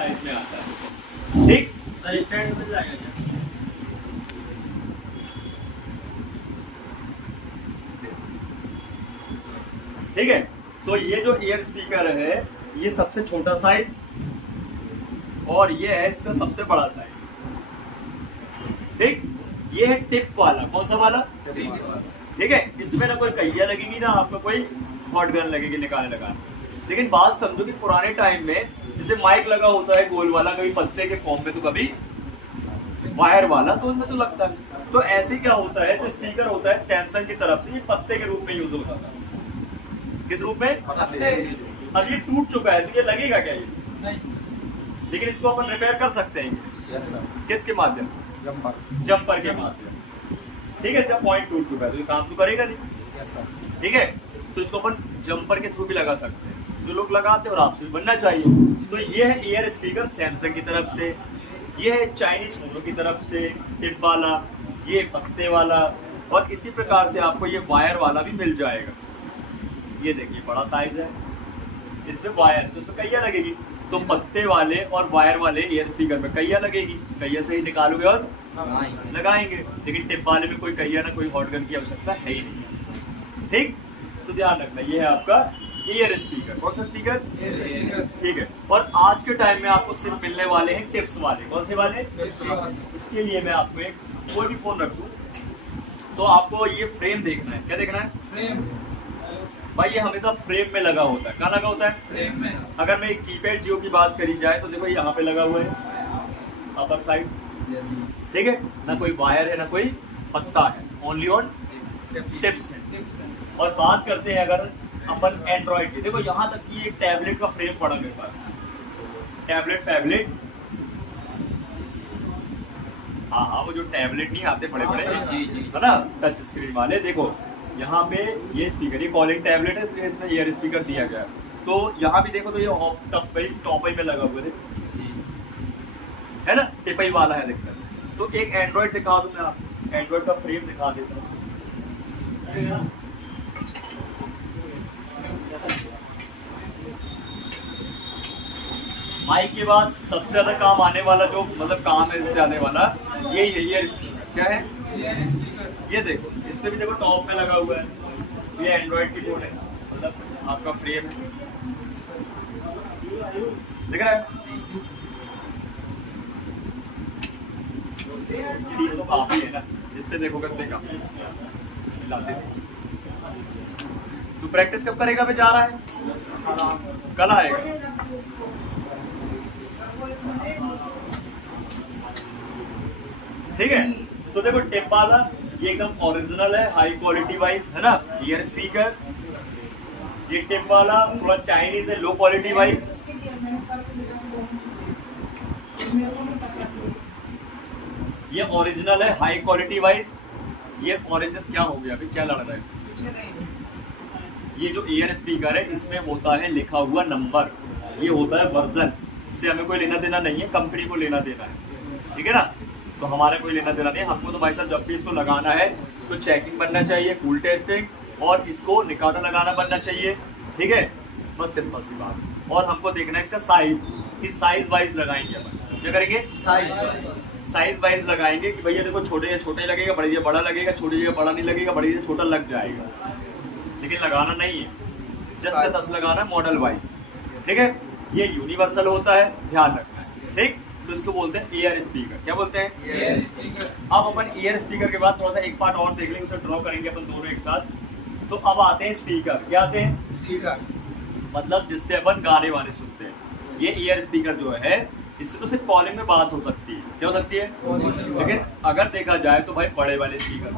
Size में आता है। ठीक, स्टैंड मिल जाएगा क्या? ठीक है। तो ये जो ईयर स्पीकर है ये सबसे छोटा साइज और ये है इससे सबसे बड़ा साइज। ठीक, ये है टिप वाला। कौन सा वाला? ठीक है। इसमें ना कोई कहिया लगेगी ना आपको कोई हॉट गन लगेगी निकालने लगाने। लेकिन बात समझो कि पुराने टाइम में जैसे माइक लगा होता है गोल वाला, कभी पत्ते के फॉर्म में तो कभी वायर वाला, तो उसमें तो लगता है। तो ऐसे क्या होता है, जो स्पीकर होता है सैमसंग की तरफ से ये पत्ते के रूप में यूज होता था। किस रूप में? अब ये टूट चुका है तो ये लगेगा क्या? ये नहीं। लेकिन इसको अपन रिपेयर कर सकते हैं। किसके माध्यम? जंपर के माध्यम। ठीक है, इसका पॉइंट टूट चुका है तो ये काम तो करेगा नहीं। ठीक है, तो इसको अपन जंपर के थ्रू भी लगा सकते हैं, जो लोग लगाते हैं और आपसे भी बनना चाहिए। तो ये है एयर स्पीकर सैमसंग की तरफ से, ये है चाइनीज मोनो की तरफ से टिप वाला, ये पत्ते वाला, और इसी प्रकार से आपको ये वायर वाला भी मिल जाएगा। ये देखिए बड़ा साइज है, इसमें वायर तो इसमें कहिया लगेगी। तो पत्ते वाले और वायर वाले एयर स्पीकर में कहिया लगेगी, कहिया से ही निकालोगे और लगाएंगे। लेकिन टिप वाले में कोई कहिया ना कोई हॉट गन की आवश्यकता है ही नहीं। ठीक, तो ध्यान रखना ये है आपका ईयर स्पीकर। कौन सा स्पीकर? ठीक है। और आज के टाइम में आपको सिर्फ मिलने वाले हैं टिप्स वाले। कौन से वाले? उसके लिए मैं आपको एक कोई भी फोन रख दूं तो आपको ये फ्रेम देखना है। क्या देखना है? फ्रेम। भाई ये हमेशा फ्रेम में लगा होता है। कहाँ लगा होता है? फ्रेम में। अगर मैं कीपैड जियो की बात करी जाए तो देखो यहाँ पे लगा हुआ है अपर साइड। ठीक है, ना कोई वायर है ना कोई पत्ता है, ओनली ऑन टिप्स है। और बात करते हैं अगर अपन एंड्रॉइड की, देखो यहाँ तक कि एक टैबलेट का फ्रेम पड़ा मेरे पास। टैबलेट हाँ, वो जो टैबलेट नहीं आते बड़े बड़े है ना टच स्क्रीन वाले, देखो यहाँ पे ये स्पीकर, ये कॉलिंग टैबलेट है, इसलिए इसमें ईयर स्पीकर दिया गया है। तो यहाँ भी देखो तो ये टॉपई में लगा हुआ है ना, टिपई वाला है दिखता है। तो एक एंड्रॉइड दिखा दूं मैं आपको, एंड्रॉइड का फ्रेम दिखा देता हूँ। माइक के बाद सबसे ज्यादा काम आने वाला जो मतलब काम है जाने वाला ये ईयर स्पीकर। क्या है? ये देखो इस पे भी देखो टॉप में लगा हुआ है, ये एंड्रॉइड की बोर्ड है, मतलब आपका फ्रेम दिख रहा है। ये तो काफी है ना, जितने देखो गद्दे का लाते थे। तो प्रैक्टिस कब करेगा? पे जा रहा है, कल आएगा। ठीक है, तो देखो टिप वाला ये एकदम ओरिजिनल है, हाई क्वालिटी वाइज है ना ईयर स्पीकर। ये टिप वाला थोड़ा चाइनीज है, लो क्वालिटी वाइज। ये ओरिजिनल है, हाई क्वालिटी वाइज। ये ओरिजिनल क्या हो गया अभी? क्या लड़ रहा है? ये जो ईयर स्पीकर है इसमें होता है लिखा हुआ नंबर, ये होता है वर्जन। इससे हमें कोई लेना देना नहीं है, कंपनी को लेना देना है। ठीक है ना, तो हमारे कोई लेना देना नहीं है। हमको तो भाई साहब जब भी इसको लगाना है तो चेकिंग बनना चाहिए, कूल टेस्टिंग, और इसको निकाला लगाना बनना चाहिए। ठीक है, बस सिंपल सी बात। और हमको देखना है इसका साइज, कि साइज वाइज लगाएंगे अपन। क्या करेंगे? साइज वाइज लगाएंगे कि भैया देखो छोटे या छोटे लगेगा, बड़ी या बड़ा लगेगा, छोटी या बड़ा नहीं लगेगा, बड़ी या छोटा लग जाएगा। लेकिन लगाना नहीं है, जस्ट का 10 लगाना है मॉडल वाइज। ठीक है, ये यूनिवर्सल होता है, ध्यान रखना है। ठीक, तो इसको बोलते हैं ईयर स्पीकर। क्या बोलते हैं? Year speaker. अब अपन ईयर स्पीकर के बाद थोड़ा सा एक पार्ट और देख लेंगे, उसे ड्रॉ करेंगे अपन दोनों एक साथ। तो अब आते हैं स्पीकर। क्या आते हैं? स्पीकर, मतलब जिससे अपन गाने वाने सुनते हैं। ये ईयर स्पीकर जो है इससे तो सिर्फ कॉलिंग में बात हो सकती है। क्या हो सकती है? लेकिन अगर देखा जाए तो भाई बड़े वाले स्पीकर,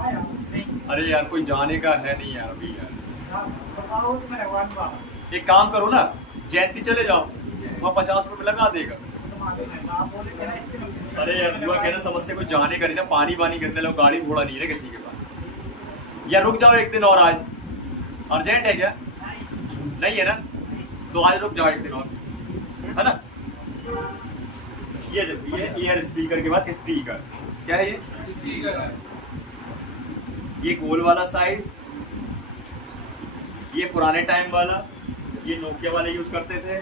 अरे यार कोई जाने का है नहीं यार अभी यार। एक काम करो ना, जयंती चले जाओ, वहाँ 50 रुपए लगा देगा। अरे यार बुआ कहना समझते कोई जाने का नहीं था, पानी वानी गिरने लगा, गाड़ी घोड़ा नहीं है किसी के पास। या रुक जाओ एक दिन और, आज अर्जेंट है क्या? नहीं है ना, तो आज रुक जाओ एक दिन और, है ना। ये देखो ये ईयर स्पीकर के बाद स्पीकर। क्या है ये? स्पीकर है। ये गोल वाला साइज, ये पुराने टाइम वाला, ये नोकिया वाले यूज करते थे।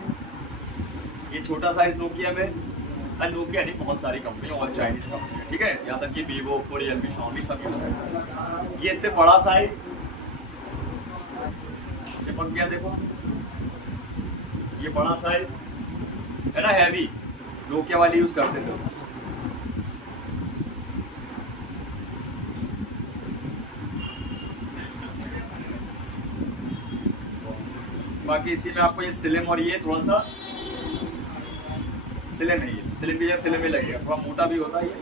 ये छोटा साइज नोकिया में, नोकिया नहीं, बहुत सारी कंपनी और चाइनीज कंपनी, ठीक है, यहाँ तक कि वीवो, ओप्पो, रियलमी, शाओमी सब यूज करते हैं। ये इससे बड़ा साइज चिपक गया, देखो ये बड़ा साइज है ना, हैवी, नोकिया वाली यूज करते थे। बाकी इसी में आपको ये स्लिम और ये थोड़ा सा स्लिम है, ये स्लिम भी है, स्लिम ही लगेगा, थोड़ा मोटा भी होता है ये।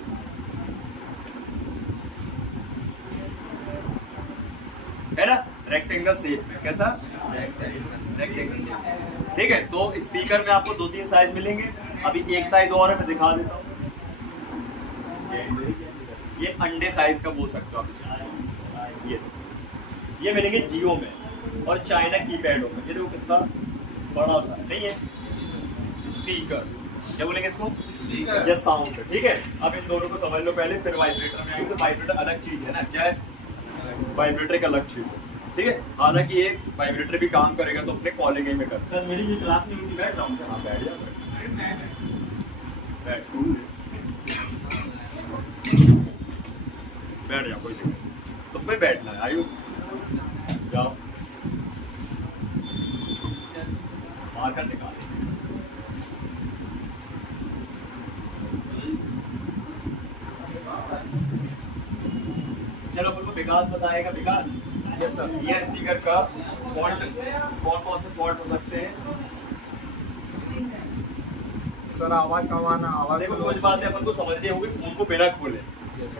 है ना, रेक्टेंगल शेप में, कैसा रेक्टेंगल शेप, ठीक है। तो स्पीकर में आपको 2-3 साइज मिलेंगे, अभी एक साइज और है, मैं दिखा देता हूँ। ये अंडे साइज का बोल सकते हो आप इसको, ये मिलेंगे जियो में और चाइना कीपैडों में। ये देखो कितना बड़ा सा नहीं है स्पीकर, क्या बोलेंगे इसको, स्पीकर या साउंड, ठीक है। अब इन दोनों को समझ लो पहले, फिर वाइब्रेटर में आएंगे। तो वाइब्रेटर अलग चीज है ना, क्या है, वाइब्रेटर एक अलग चीज है, ठीक है। हालांकि एक वाइब्रेटर भी काम करेगा तो अपने कॉलिंग में कर। सर मेरी जो क्लास नहीं होती, बैठ रहा हूँ। हाँ बैठ जा, बैठ जा, कोई दिक्कत नहीं, तुम पे बैठना है। आयुष जाओ, मार्कर निकाल। चलो अपन को विकास बताएगा। विकास, यस सर। ये स्पीकर का फॉल्ट कौन कौन से फॉल्ट हो सकते हैं? सर आवाज कम आना, आवाज देखो स्लो। कुछ बात है अपन को समझनी होगी, फोन को बिना खोले,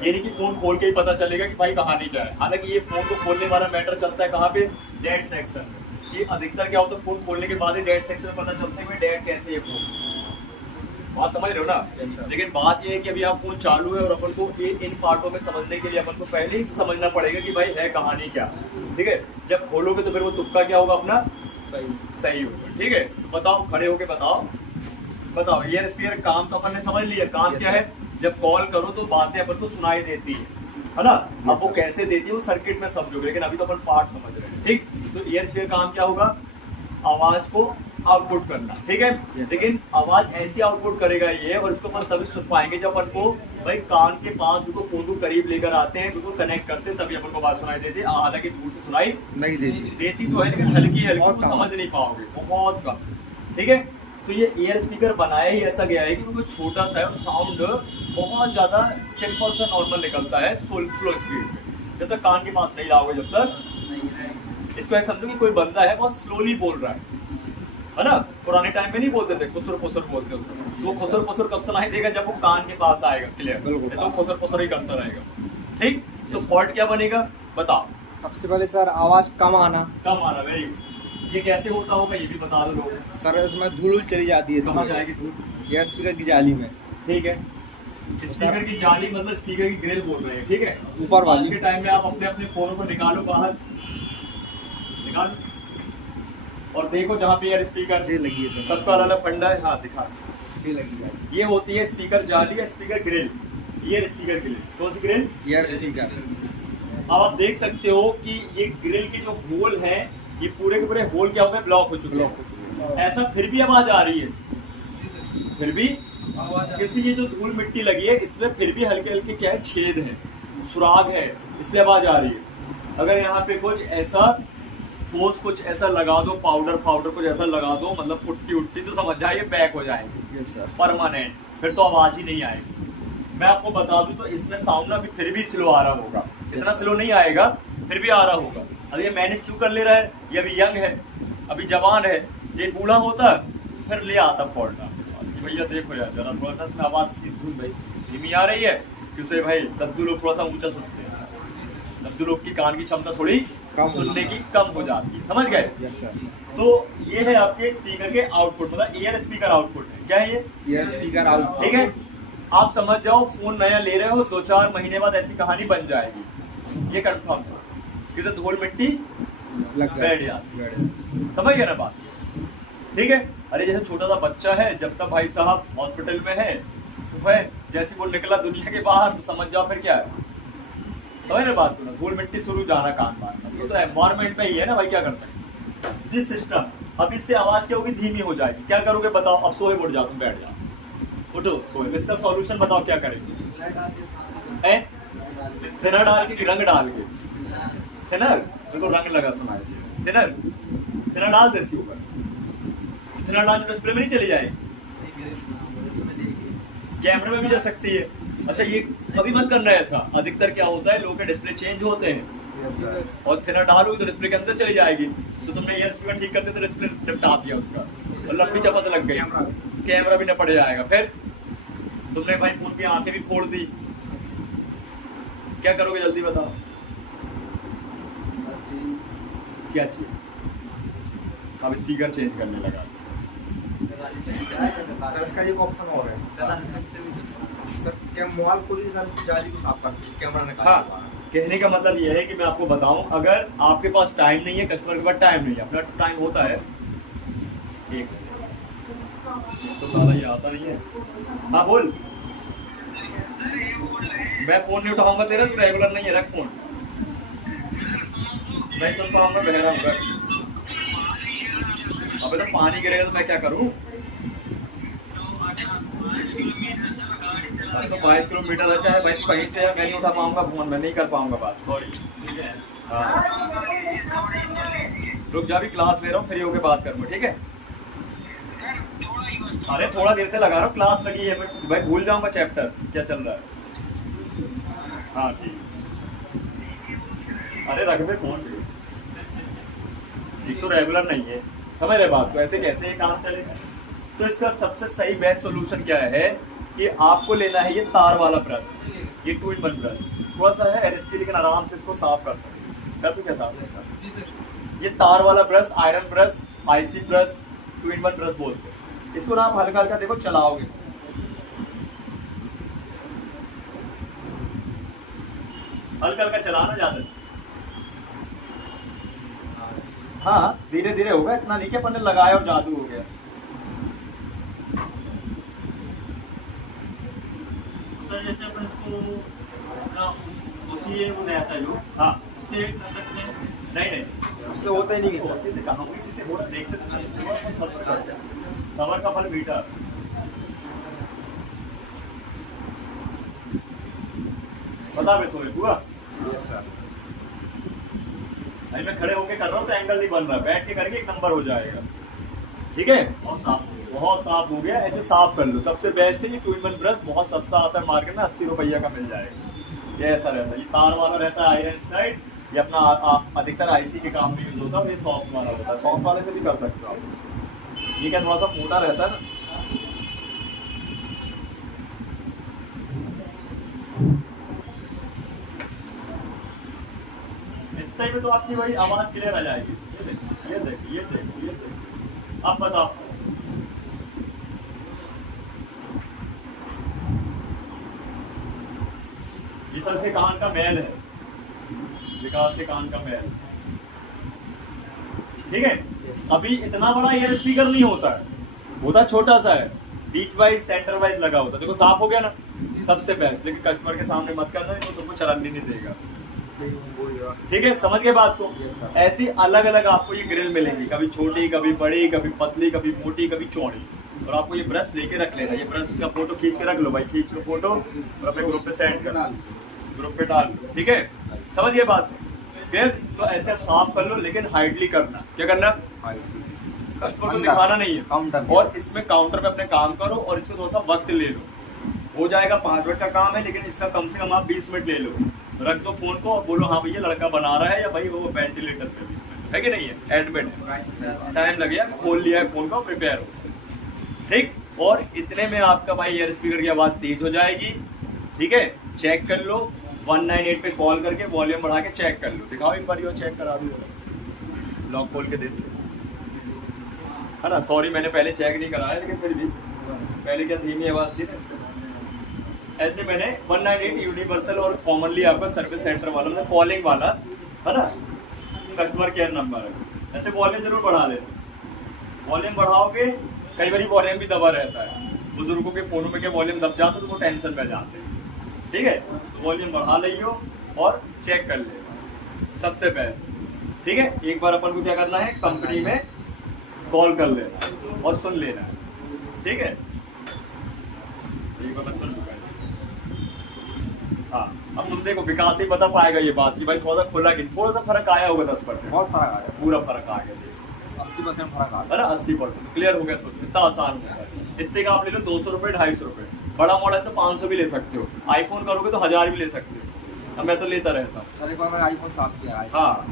ये नहीं कि फोन खोल के ही पता चलेगा कि भाई कहानी क्या है। हालांकि ये फोन को खोलने वाला मैटर चलता है कहाँ पे, डेड सेक्शन में। कि अधिकतर क्या होता है, फोन खोलने के बाद ही डेड सेक्शन में पता चलता है कि डेड कैसे है फोन, बात समझ रहे हो ना। लेकिन बात ये है कि अभी आप फोन चालू है और अपन को इन पार्टों में समझने के लिए अपन को पहले ही समझना पड़ेगा कि भाई है कहानी क्या, ठीक है। जब खोलोगे तो फिर वो तुक्का क्या होगा अपना, सही होगा, ठीक है। तो बताओ, खड़े होके बताओ। ईयर स्पीकर काम तो अपन ने समझ लिया, काम क्या है, जब कॉल करो तो बातें अपन को सुनाई देती है ना। अब वो कैसे देती है वो सर्किट में समझोगे, लेकिन अभी तो अपन पार्ट समझ रहे हैं, ठीक। तो ईयर स्पीकर काम क्या होगा, आवाज को आउटपुट करना, ठीक है। लेकिन आवाज ऐसी आउटपुट करेगा ये, और इसको अपन तभी सुन पाएंगे जब अपन को भाई कान के पास बिल्कुल फोन को करीब लेकर आते हैं, बिल्कुल कनेक्ट करते हैं, तभी अपन को बात सुनाई देती है। हालांकि दूर से सुनाई नहीं देती तो है, लेकिन हल्की बहुत तो कम। समझ नहीं पाओगे, बहुत कम, ठीक है। तो ये ईयर स्पीकर बनाया ही ऐसा गया है कि बिल्कुल छोटा सा है और साउंड बहुत ज्यादा सिंपल सा नॉर्मल निकलता है, स्लो स्पीड में। जब तक कान के पास नहीं लाओगे, जब तक इसको ऐसा समझो कि कोई बंदा है बहुत स्लोली बोल रहा है ना। पुराने टाइम में नहीं बोलते थे, खुसर पुसर बोलते उसे। वो खुसर पुसर कब सुनाई देगा, जब वो कान के पास आएगा, क्लियर, तो खुसर पुसर ही करता रहेगा, ठीक। तो फॉल्ट क्या बनेगा बताओ। सबसे पहले सर आवाज कम आना। कम आना, वेरी गुड। ये कैसे होता होगा ये भी बता दो लोगों, सर उसमें धूल चली जाती है, समझ आएगी धूल, ये स्पीकर की जाली में, ठीक है। स्पीकर की जाली मतलब स्पीकर की ग्रिल बोल रहे हैं, ठीक है। ऊपर वाली। आज के टाइम में आप अपने अपने फोनों को निकालो बाहर, निकालो और देखो जहाँ पे यार स्पीकर ये लगी है सर, सबका अलग अलग फंडा है। हाँ दिखा, ये लगी है, ये होती है स्पीकर जाली या स्पीकर ग्रिल। ये स्पीकर ग्रिल, कौन सी ग्रिल? Year speaker. अब आप देख सकते हो कि ये ग्रिल के जो होल हैं, ये पूरे के पूरे होल क्या हो गए, ब्लॉक हो चुके हैं। ऐसा फिर भी आवाज आ रही है, फिर भी किसी ये जो धूल मिट्टी लगी है इसमें फिर भी हल्के हल्के क्या है, छेद है, सुराग है, इसलिए आवाज आ रही है। अगर यहाँ पे कुछ ऐसा ठोस कुछ ऐसा लगा दो, पाउडर कुछ ऐसा लगा दो, मतलब पुट्टी उट्टी, तो समझ जाइए बैक हो जाएंगे यस सर। परमानेंट, फिर तो आवाज ही नहीं आएगी। मैं आपको बता दूं तो इसमें साउंड अभी फिर भी स्लो आ रहा होगा, इतना स्लो नहीं आएगा, फिर भी आ रहा होगा। अब ये मैनेज क्यों कर ले रहा है, ये अभी यंग है, अभी जवान है। ये बूढ़ा होता फिर ले आता फॉल्ट कि भैया देखो यार जरा थोड़ा सा इसमें आवाज सीधू भाई धीमी आ रही है, कि उसे भाई दद्दू लोग थोड़ा सा ऊंचा सुनते हैं, दद्दू लोग की कान की क्षमता थोड़ी कम सुनने की कम हो जाती है, समझ गए। Yes sir. तो ये है आपके स्पीकर के आउटपुट, मतलब ईयर स्पीकर आउटपुट है। क्या है ये? ईयर स्पीकर आउट, ठीक है। आप समझ जाओ फोन नया ले रहे हो, 2-4 महीने बाद ऐसी कहानी बन जाएगी, ये कंफर्म है। किसे धूल मिट्टी लग बैठ जाती, समझ गए ना बात, ठीक है। अरे जैसे छोटा सा बच्चा है, जब तक भाई साहब हॉस्पिटल में है तो है, जैसे वो निकला दुनिया के बाहर तो समझ जाओ फिर क्या है, समझ रहे बात को ना। धूल मिट्टी शुरू जाना कान मारना, ये तो एनवायरमेंट में ही है ना भाई, क्या कर सकते। दिस सिस्टम अब इससे आवाज क्या होगी, धीमी हो जाएगी। क्या करोगे बताओ, अब सोए उठ जाओ, तुम बैठ जाओ, उठो सोए। इसका सॉल्यूशन बताओ क्या करेंगे। थिनर डाल के रंग डाल के, थिनर देखो रंग लगा सुनाए, थिनर थिनर डाल दे इसके ऊपर, थिनर डाल डिस्प्ले में नहीं चली जाएगी, कैमरे में भी जा सकती है। अच्छा ये कभी मत करना है ऐसा, अधिकतर क्या होता है लोगों के डिस्प्ले चेंज होते हैं और थिनर डालोगे तो डिस्प्ले के अंदर चली जाएगी। तो तुमने ईयर स्पीकर ठीक करते तो डिस्प्ले निपटा दिया उसका और लंबी चपत लग गई, कैमरा भी निपट जाएगा। फिर तुमने भाई फोन की आंखें भी फोड़ दी, क्या करोगे जल्दी बताओ। क्या चाहिए, अब स्पीकर चेंज करने लगा। सर इसका एक ऑप्शन और है सर, क्या मोबाइल खोलिए सर, इसकी जाली को साफ कर सकते, कैमरा निकाल। हाँ, कहने का मतलब ये है कि मैं आपको बताऊं, अगर आपके पास टाइम नहीं है, कस्टमर के पास टाइम नहीं है, अपना टाइम होता है एक तो साला ये आता नहीं है। हाँ बोल, मैं फोन नहीं उठाऊंगा तेरा, तू रेगुलर नहीं है, रख फोन। मैं सुन पाऊंगा, बहरा हूँ, रख। अबे तो पानी गिरेगा तो मैं क्या करूं। तो 22 किलोमीटर है, चाहे भाई कहीं से है, मैं नहीं उठा पाऊंगा फोन, मैं नहीं कर पाऊंगा बात, सॉरी। हाँ रुक जा, भी क्लास ले रहा हूँ, फ्री होके बात करूंगा, ठीक है। अरे थोड़ा देर से लगा रहा हूँ, क्लास लगी है भाई, भूल जाऊंगा चैप्टर क्या चल रहा है। हाँ ठीक, अरे रख दे फोन, एक तो रेगुलर नहीं है, समझ रहे बात को, ऐसे कैसे ये काम चलेगा। तो इसका सबसे सही बेस्ट सोल्यूशन क्या है कि आपको लेना है ये तार वाला ब्रश, ये 2-in-1 ब्रश। थोड़ा सा है रिस्की लेकिन आराम से इसको साफ कर सकते। कर दूं क्या साफ? ये तार वाला brush, iron brush, IC brush, 2-in-1 brush बोलते हैं इसको ना। आप हल्का हल्का देखो चलाओगे, हल्का हल्का चलाना ज्यादा। हाँ धीरे धीरे होगा, इतना नहीं कि अपन ने लगाया और जादू हो गया। तो जैसे अपन इसको उसी वो रहता है जो, हाँ उससे कर सकते हैं। नहीं नहीं, उससे होता ही नहीं है उसी से कहा, इसी से थोड़ा देखते तो सबर का फल मीठा। बता बे सोए हुआ भाई, मैं खड़े होके कर रहा हूँ तो एंगल नहीं बन रहा, बैठ के करके एक नंबर हो जाएगा, ठीक है। और साफ हो गया। बहुत साफ हो गया, ऐसे साफ कर लो। सबसे बेस्ट है ये 2-in-1 ब्रश, बहुत सस्ता आता है मार्केट में, 80 रुपया का मिल जाएगा। ये ऐसा रहता है, ये तार वाला रहता है आयरन साइड, ये अपना अधिकतर आईसी के काम में यूज होता है। ये सॉफ्ट वाला होता है, सॉफ्ट वाले से भी कर सकते हो आप। ये क्या थोड़ा सा मोटा रहता है ना। इतने में तो आपकी भाई आवाज क्लियर आ जाएगी। ये देख ये देख ये देख ये देख, अब बताओ। ये सर से कान का मैल है, विकास के कान का मैल, ठीक है। अभी इतना बड़ा ईयर स्पीकर नहीं होता है, होता छोटा सा है, बीच वाइज सेंटर वाइज लगा होता है। देखो साफ हो गया ना, सबसे बेस्ट। लेकिन कस्टमर के सामने मत करना, तो तुमको चलाने नहीं देगा, ठीक है। समझ गए बात को। ऐसी अलग अलग आपको ये ग्रिल मिलेंगी, कभी छोटी, कभी बड़ी, कभी पतली, कभी मोटी, कभी चौड़ी। और आपको ये ब्रश लेके रख लेना, ये ब्रश का फोटो खींच के रख लो भाई, खींच लो फोटो और अपने ग्रुप पे सेंड कर, ग्रुप पे डाल लो, ठीक है। समझ गए बात। फिर तो ऐसे आप साफ कर लो, लेकिन हाइडली करना। क्या करना? कस्टमर को दिखाना नहीं है काउंटर, और इसमें काउंटर पे अपने काम करो और इसको थोड़ा सा वक्त ले लो। हो जाएगा, 5 मिनट का काम है, लेकिन इसका कम से कम आप 20 मिनट ले लो। रख दो फोन को और बोलो हाँ भैया लड़का बना रहा है, या भाई वो वेंटिलेटर पे है कि नहीं है, एडमिट है, टाइम लगे, खोल लिया है फोन का, प्रिपेयर हो, ठीक। और इतने में आपका भाई ईयर स्पीकर की आवाज तेज हो जाएगी, ठीक है। चेक कर लो, 198 पे कॉल करके वॉल्यूम बढ़ा के चेक कर लो। दिखाओ एक बार, ये चेक करा दो, लॉक खोल के दे दो, है ना। सॉरी मैंने पहले चेक नहीं कराया, लेकिन फिर भी पहले क्या धीमी आवाज थी ना। ऐसे मैंने 198 यूनिवर्सल और कॉमनली आपका सर्विस सेंटर वाला, मतलब कॉलिंग वाला, है ना, कस्टमर केयर नंबर है। ऐसे वॉल्यूम जरूर बढ़ा लेते, वॉल्यूम बढ़ाओगे, कई बार वॉल्यूम भी दबा रहता है, बुजुर्गों के फोनों में क्या वॉल्यूम दब जाता है तो वो टेंशन में जाते हैं, ठीक है। तो वॉल्यूम बढ़ा लियो और चेक कर ले, सबसे पहले, ठीक है। एक बार अपन को क्या करना है, कंपनी में कॉल कर लेना और सुन लेना, ठीक है। एक बार मैं सुन लूंगा। हाँ, अब तुम देखो विकास ही बता पाएगा ये बात कि भाई थोड़ा सा खुला कि थोड़ा सा फर्क आया होगा 10%, बहुत फर्क आ गया, पूरा फर्क आ गया 80% फर्क आ गया। है ना। 80% क्लियर हो गया। सोचो कितना आसान होता है। इतने का आप ले लो 200 रुपये 250 रुपये, बड़ा मॉडल तो 500 भी ले सकते हो, आईफोन करोगे तो 1000 भी ले सकते हो। अब मैं तो लेता रहता हूँ। सर एक बार मैंने आईफोन साफ किया है। हाँ,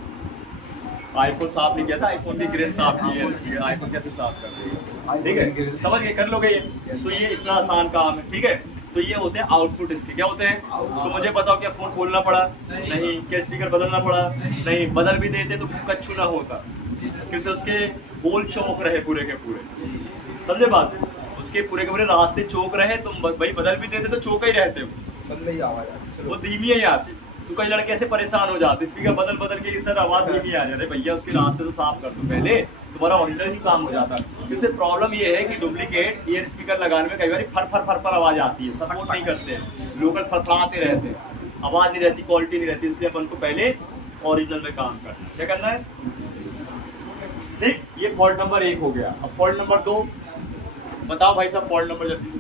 आईफोन साफ नहीं किया था, आईफोन की ग्रिल साफ की है, आईफोन कैसे साफ कर देगा, ठीक है। समझ गए, कर लोगे ये। तो ये इतना आसान काम है, ठीक है। तो ये होते हैं आउटपुट इसके। क्या होते हैं? तो मुझे बताओ, क्या फोन खोलना पड़ा? नहीं। क्या स्पीकर बदलना पड़ा? नहीं। बदल भी देते तो कच्चू ना होता, क्योंकि उसके बोल चौक रहे पूरे के पूरे, समझे बात? उसके पूरे के पूरे रास्ते चौक रहे, तुम भाई बदल भी देते तो चौक ही रहते हो, बंद ही आवाज आती है, वो धीमी ही आती। तो कई लड़के ऐसे परेशान हो जाते, स्पीकर बदल बदल के सर आवाज धीमी आ जा रही। भैया उसके रास्ते तो साफ कर दो पहले, तुम्हारा ओरिजिनल ही काम हो जाता है। इससे प्रॉब्लम ये है कि डुप्लीकेट ईयर स्पीकर लगाने में कई बार फर फर फर फर आवाज आती है, सपोर्ट नहीं करते हैं, लोकल फरफराते रहते हैं, आवाज नहीं रहती, क्वालिटी नहीं रहती। इसलिए अपन को पहले ओरिजिनल में काम करना है। क्या करना है? ठीक, ये फॉल्ट नंबर 1 हो गया। अब फॉल्ट नंबर 2 बताओ भाई साहब, फॉल्ट नंबर जल्दी से।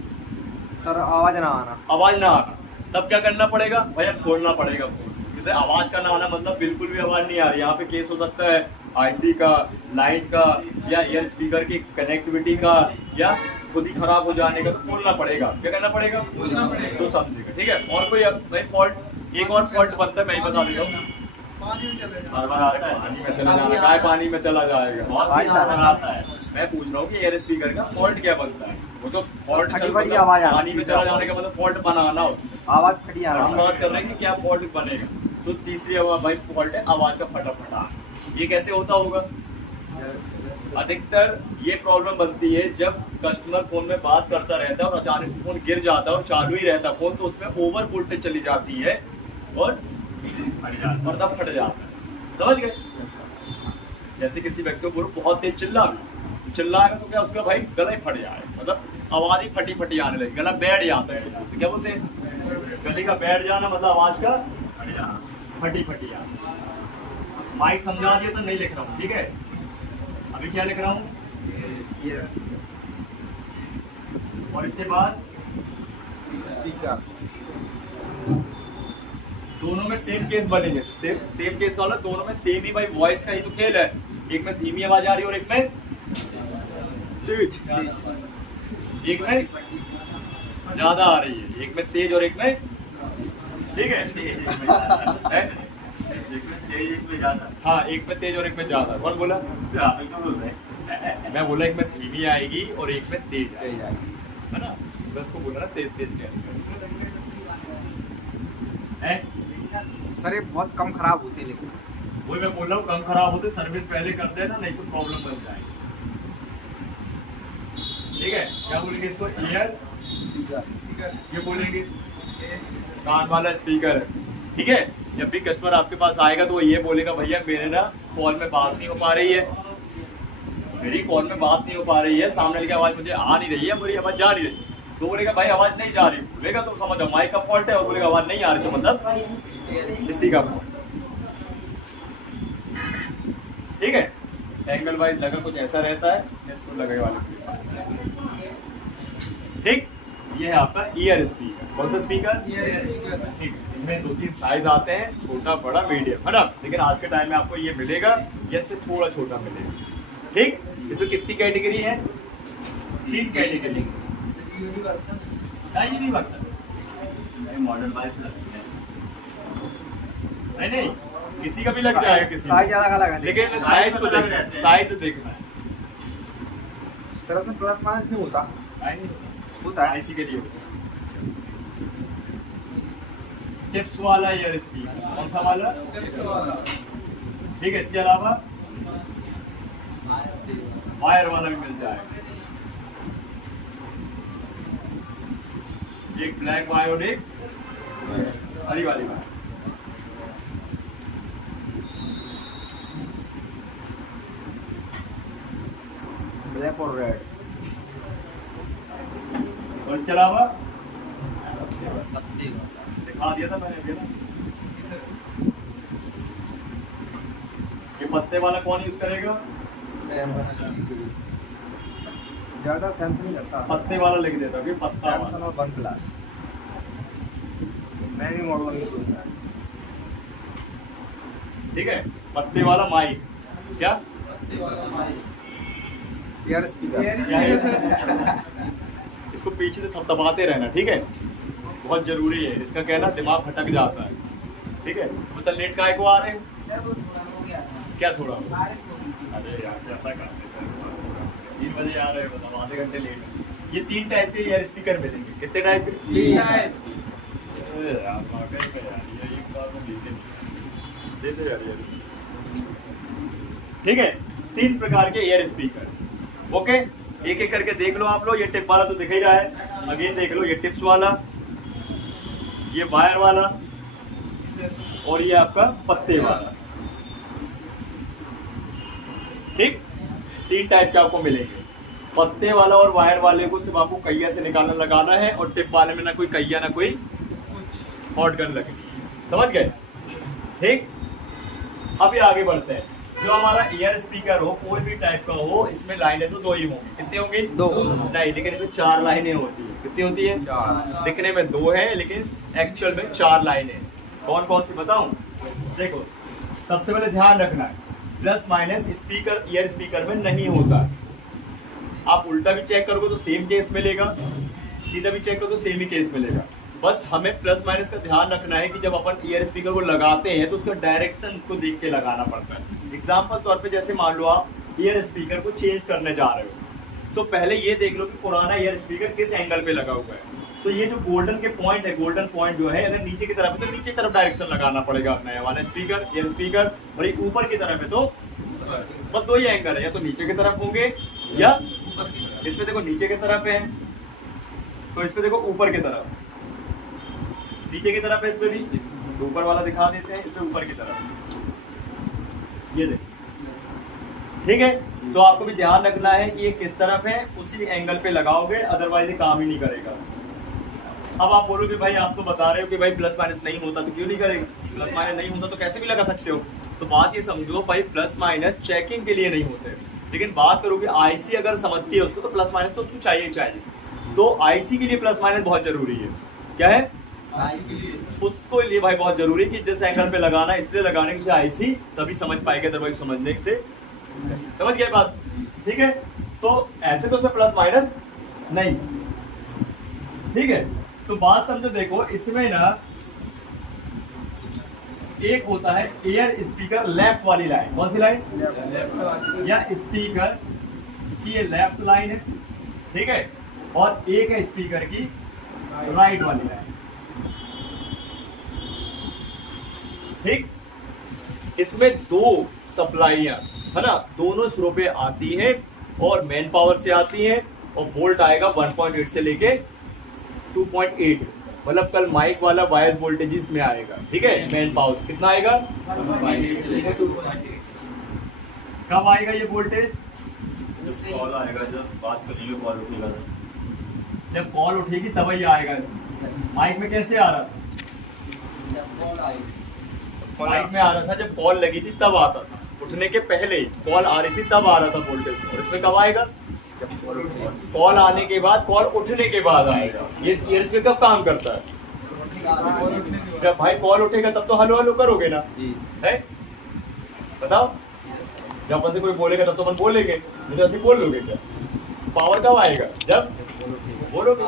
सर आवाज ना आना। आवाज ना आना, तब क्या करना पड़ेगा भैया? खोलना पड़ेगा फोन। जैसे आवाज का ना आना मतलब बिल्कुल भी आवाज नहीं आ रही, यहाँ पे केस हो सकता है आईसी का, लाइट का, या ईयर स्पीकर की कनेक्टिविटी का, या खुद ही खराब हो जाने का। तो खोलना पड़ेगा। क्या करना पड़ेगा? तो समझेगा, ठीक है। और कोई भाई फॉल्ट, एक और फॉल्ट बनता है, मैं ही बता देता हूँ। पानी में चला जाना, काय पानी में चला जाएगा, आता है। मैं पूछ रहा हूँ कि एयर स्पीकर का फॉल्ट क्या बनता है? वो तो फॉल्ट फटी फटी आवाज आती है। पानी में चला जाने का मतलब फॉल्ट बनाना उसमें। आवाज फटी आ हम रहा बात कर रहे हैं कि क्या फॉल्ट बनेगा। तो तीसरी आवाज भाई फॉल्ट है आवाज का फटाफटा। ये कैसे होता होगा? अधिकतर ये प्रॉब्लम बनती है जब कस्टमर फोन में बात करता रहता है और अचानक से फोन गिर जाता है और चालू ही रहता है फोन, तो उसमें ओवर वोल्टेज चली जाती है और पर्दा फट जाता है। समझ गए? जैसे किसी व्यक्ति को बहुत तेज चिल्लाएगा तो क्या उसका भाई गला ही फट जाए, मतलब आवाज ही फटी फटी आने लगी, गला बैठ जाता है। तो क्या बोलते हैं? गले का बैठ जाना मतलब आवाज का फटी फटी आना। माइक समझा दिया तो नहीं लिख रहा हूँ, ठीक है। अभी क्या लिख रहा हूँ? और इसके बाद स्पीकर। दोनों में सेम केस बनेंगे। सेम केस का मतलब दोनों में सेम ही भाई वॉइस का ही तो खेल है। एक में धीमी आवाज आ रही है और एक में तेज, एक में ज्यादा आ रही है, एक में तेज और एक में, ठीक है। हाँ, एक में तेज और एक में ज्यादा। कौन बोला? मैं बोला एक में धीमी आएगी और एक में तेज आएगी, है ना। बस को बोला ना तेज तेज क्या सर ये बहुत कम खराब होते हैं, लेकिन वही मैं बोल रहा हूँ, कम खराब होते, सर्विस पहले कर देना, नहीं तो प्रॉब्लम बन जाएगी, ठीक है। क्या बोलेंगे इसको? ईयर स्पीकर, ये बोलेंगे कान वाला स्पीकर, ठीक है। जब भी कस्टमर आपके पास आएगा तो वो ये बोलेगा भैया मेरे ना कॉल में बात नहीं हो पा रही है, मेरी कॉल में बात नहीं हो पा रही है, सामने की आवाज मुझे आ नहीं रही है, मेरी आवाज जा नहीं रही। तो बोलेगा भाई आवाज नहीं जा रही, बोलेगा तो समझो माइक का फॉल्ट है, और बोलेगा आवाज नहीं आ रही तो मतलब इसी का फॉल्ट, ठीक है। एंगल वाइज लगा कुछ ऐसा रहता है, इसको लगे वाले, ठीक। ये है आपका ईयर स्पीकर। कौन सा स्पीकर? ठीक। इनमें 2-3 साइज आते हैं, छोटा बड़ा मीडियम, है ना। लेकिन आज के टाइम में आपको ये मिलेगा, या इससे थोड़ा छोटा मिलेगा, ठीक। इसमें कितनी कैटेगरी है? 3 कैटेगरी। यूनिवर्सल मॉडल वाइज नहीं, किसी का भी लग जाएगा, किसी साइज अलग है, लेकिन साइज तो देखना है, साइज देखना है। सर इसमें प्लस माइनस नहीं होता, होता है इसी के लिए टिप्स वाला ईयर स्पीकर। कौन सा वाला? ठीक है। इसके अलावा वायर वाला भी मिल जाएगा, एक ब्लैक वायर और एक हरी वाली वायर। ब्लैक और रेड। और इसके अलावा दिखा दिया था मैंने अभी ना, ये पत्ते वाला कौन यूज करेगा? ज़्यादा सैमसंग करता है। पत्ते वाला लिख देता हूँ, पत्ता वाला। सैमसंग और वन प्लस मैं भी मॉडल नहीं दूंगा। ठीक है, पत्ते वाला माइक। क्या यार स्पीकर क्या है? इसको पीछे से थपथपाते रहना, ठीक है, बहुत जरूरी है। इसका कहना दिमाग भटक जाता है, ठीक है। मतलब लेट काय को आ रहे हैं? क्या थोड़ा? अरे यार कैसा करते हैं, 3 बजे आ रहे हैं, बताओ आधे घंटे लेट। ये 3 टाइप के यार स्पीकर मिलेंगे। कितने टाइप के? 3 टाइप। अरे यार वाकई में यार ये एक बार में दे दे यार। ठीक है, 3 प्रकार के एयर स्पीकर। ओके, एक एक करके देख लो आप लोग। ये टिप वाला तो दिख ही रहा है, अगेन देख लो। ये टिप्स वाला, ये वायर वाला, और ये आपका पत्ते वाला। ठीक, 3 टाइप के आपको मिलेंगे। पत्ते वाला और वायर वाले को सिर्फ आपको कैया से निकालना लगाना है, और टिप वाले में ना कोई कैया ना कोई हॉट गन लगेगी। समझ गए? ठीक, अभी आगे बढ़ते हैं। जो हमारा एयर स्पीकर हो, कोई भी टाइप का हो, इसमें लाइनें तो 2 ही होंगी। कितनी होंगी? 2 नहीं, लेकिन इसमें 4 लाइनें होती है। कितनी होती है? 4। दिखने में 2 है, लेकिन एक्चुअल में 4 लाइनें। कौन कौन सी बताऊं? देखो, सबसे पहले ध्यान रखना है, plus minus speaker air speaker में नहीं होता। आप उल्टा भी चेक करोगे तो सेम केस मिलेगा, सीधा भी चेक करो तो सेम ही केस मिलेगा। बस हमें प्लस माइनस का ध्यान रखना है कि जब अपन ईयर स्पीकर को लगाते हैं तो उसका डायरेक्शन को देख के लगाना पड़ता है। एग्जाम्पल तौर पे जैसे मान लो आप ईयर स्पीकर को चेंज करने जा रहे हो, तो पहले ये देख लो कि पुराना ईयर स्पीकर किस एंगल पे लगा हुआ है। तो ये जो गोल्डन के पॉइंट है, गोल्डन पॉइंट जो है, अगर नीचे की तरफ है तो नीचे की तरफ डायरेक्शन लगाना पड़ेगा अपना वाला स्पीकर ईयर स्पीकर। और ये ऊपर की तरफ है तो बस 2 ही एंगल है, या तो नीचे की तरफ होंगे या इसमें देखो नीचे की तरफ है, तो इसमें देखो ऊपर की तरफ, नीचे की तरफ है इस पे भी, तो ऊपर वाला दिखा देते हैं, इस पे ऊपर की तरफ, ये देखो। ठीक है, तो आपको भी ध्यान रखना है कि ये किस तरफ है, उसी एंगल पे लगाओगे, अदरवाइज ये काम ही नहीं करेगा। अब आप बोलोगे भाई आप तो बता रहे हो कि भाई प्लस माइनस नहीं होता तो क्यों नहीं करेगा? प्लस माइनस नहीं होता तो कैसे भी लगा सकते हो। तो बात ये समझो भाई, प्लस माइनस चेकिंग के लिए नहीं होते, लेकिन बात करोगे आईसी अगर समझती है उसको, तो प्लस माइनस तो उसको चाहिए चाहिए। तो आईसी के लिए प्लस माइनस बहुत जरूरी है। क्या है? उसको लिए भाई बहुत जरूरी है कि जिस एंगल पे लगाना है, इसलिए लगाने से आईसी तभी समझ पाएगा, अदरवाइज समझने से समझ गए बात। ठीक है, तो ऐसे तो उसमें प्लस माइनस नहीं। ठीक है, तो बात समझो, देखो इसमें ना एक होता है एयर स्पीकर लेफ्ट वाली लाइन। कौन सी लाइन? या स्पीकर की ये लेफ्ट लाइन है, ठीक है, और एक है स्पीकर की राइट वाली लाइन। ठीक, इसमें 2 सप्लाईयां है ना, दोनों सिरों पे आती है और मेन पावर से आती है, और वोल्ट आएगा 1.8 से लेके 2.8, मतलब कल माइक वाला वायर वोल्टेज इसमें आएगा। ठीक है, मेन पावर कितना आएगा? 1.8 से लेकर 2.8। कब आएगा ये वोल्टेज? जब कॉल आएगा, जब बात करेंगे कॉल उठेगा, जब कॉल उठेगी तब ही आएगा इसमें। माइक में कैसे आ रहा था? माइक में आ रहा था जब कॉल लगी थी तब आता था, उठने के पहले कॉल आ रही थी तब आ रहा था वोल्टेज। और इसमें कब आएगा? जब कॉल आने के बाद, कॉल उठने के बाद आएगा। ये ईयर पे कब काम करता है? जब भाई कॉल उठेगा तब तो हेलो हेलो करोगे ना, है? बताओ, जब अपन से कोई बोलेगा तब तो अपन बोलेंगे, नहीं तो ऐसे बोल लोगे क्या? पावर कब आएगा? जब बोलोगे।